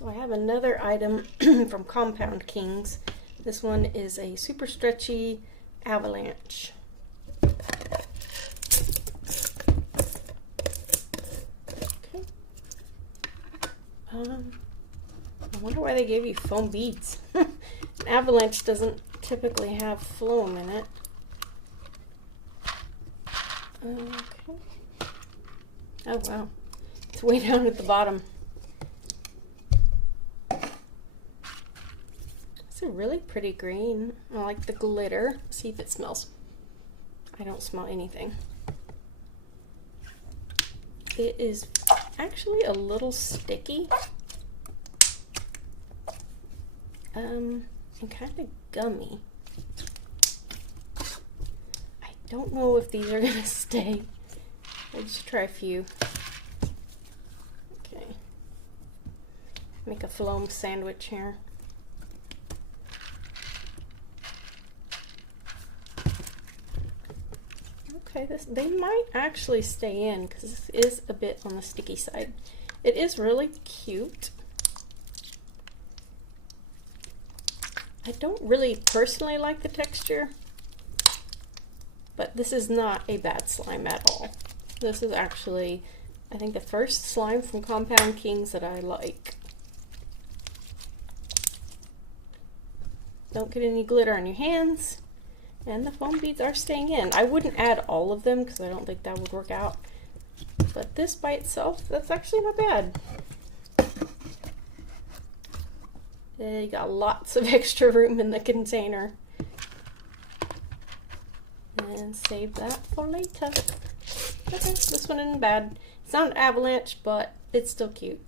So I have another item from Compound Kings. This one is a super stretchy Avalanche. Okay. I wonder why they gave you foam beads. An Avalanche doesn't typically have foam in it. Okay. Oh wow. It's way down at the bottom. It's a really pretty green. I like the glitter. See if it smells. I don't smell anything. It is actually a little sticky. And kind of gummy. I don't know if these are gonna stay. I'll just try a few. Okay. Make a foam sandwich here. Okay, they might actually stay in because this is a bit on the sticky side. It is really cute. I don't really personally like the texture, but this is not a bad slime at all. This is actually, I think, the first slime from Compound Kings that I like. Don't get any glitter on your hands, and the foam beads are staying in. I wouldn't add all of them because I don't think that would work out, but this by itself, that's actually not bad. You got lots of extra room in the container. And save that for later. Okay, this one isn't bad. It's not an Avalanche, but it's still cute.